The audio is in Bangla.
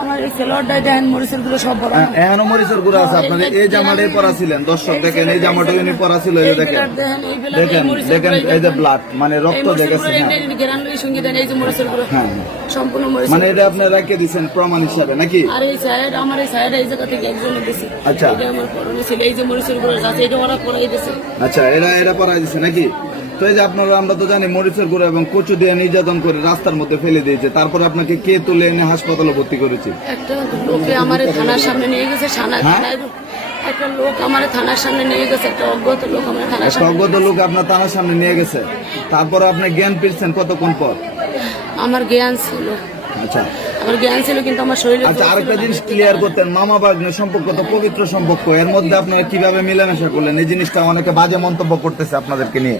আমার এই ছেলেটাই দেখেন মরিচের গুলো সব বড় এখনো মরিচের গুঁড়া আছে আপনাদের এই জামাটাই পরা ছিলেন দর্শক দেখেন এই জামাটা উনি পরা ছিল এই যে দেখেন দেখেন দেখেন এই যে ব্লাড মানে রক্ত দেখেছেন হ্যাঁ সম্পূর্ণ মরিচ মানে এটা আপনি রেখে দিচ্ছেন প্রমাণ হিসাবে নাকি আর এই সাইড আমার এই সাইড এই জায়গা থেকে একজনে দিছে আচ্ছা এটা আমার পরনে ছিল এই যে মরিচের গুলো আছে এটা ওরা পরাই দিছে আচ্ছা এরা পরাই দিছে নাকি তো এই যে আপনারা আমরা তো জানি মরিচের গুঁড়া এবং কচু দিয়ে নির্যাতন করে রাস্তার মধ্যে ফেলে দিয়েছে তারপরে আপনাকে কে তুলে এনে হাসপাতালে ভর্তি করেছে একটা লোকে আমার থানার সামনে নিয়ে গেছে একটা লোক আমার থানার সামনে নিয়ে গেছে একটা অজ্ঞাত লোক আমার থানার সামনে অজ্ঞাত লোক আপনার থানার সামনে নিয়ে গেছে তারপরে আপনি জ্ঞান পেয়েছেন কতক্ষণ পর আমার জ্ঞান ছিল আচ্ছা আমার জ্ঞান ছিল কিন্তু আমার শরীরে আচ্ছা আরেকটা জিনিস ক্লিয়ার করতেন মামা ভাগ্নে সম্পর্ক তো পবিত্র সম্পর্ক এর মধ্যে আপনারা কিভাবে মিলামেশা করলেন এই জিনিসটা অনেকে বাজে মন্তব্য করতেছে আপনাদেরকে নিয়ে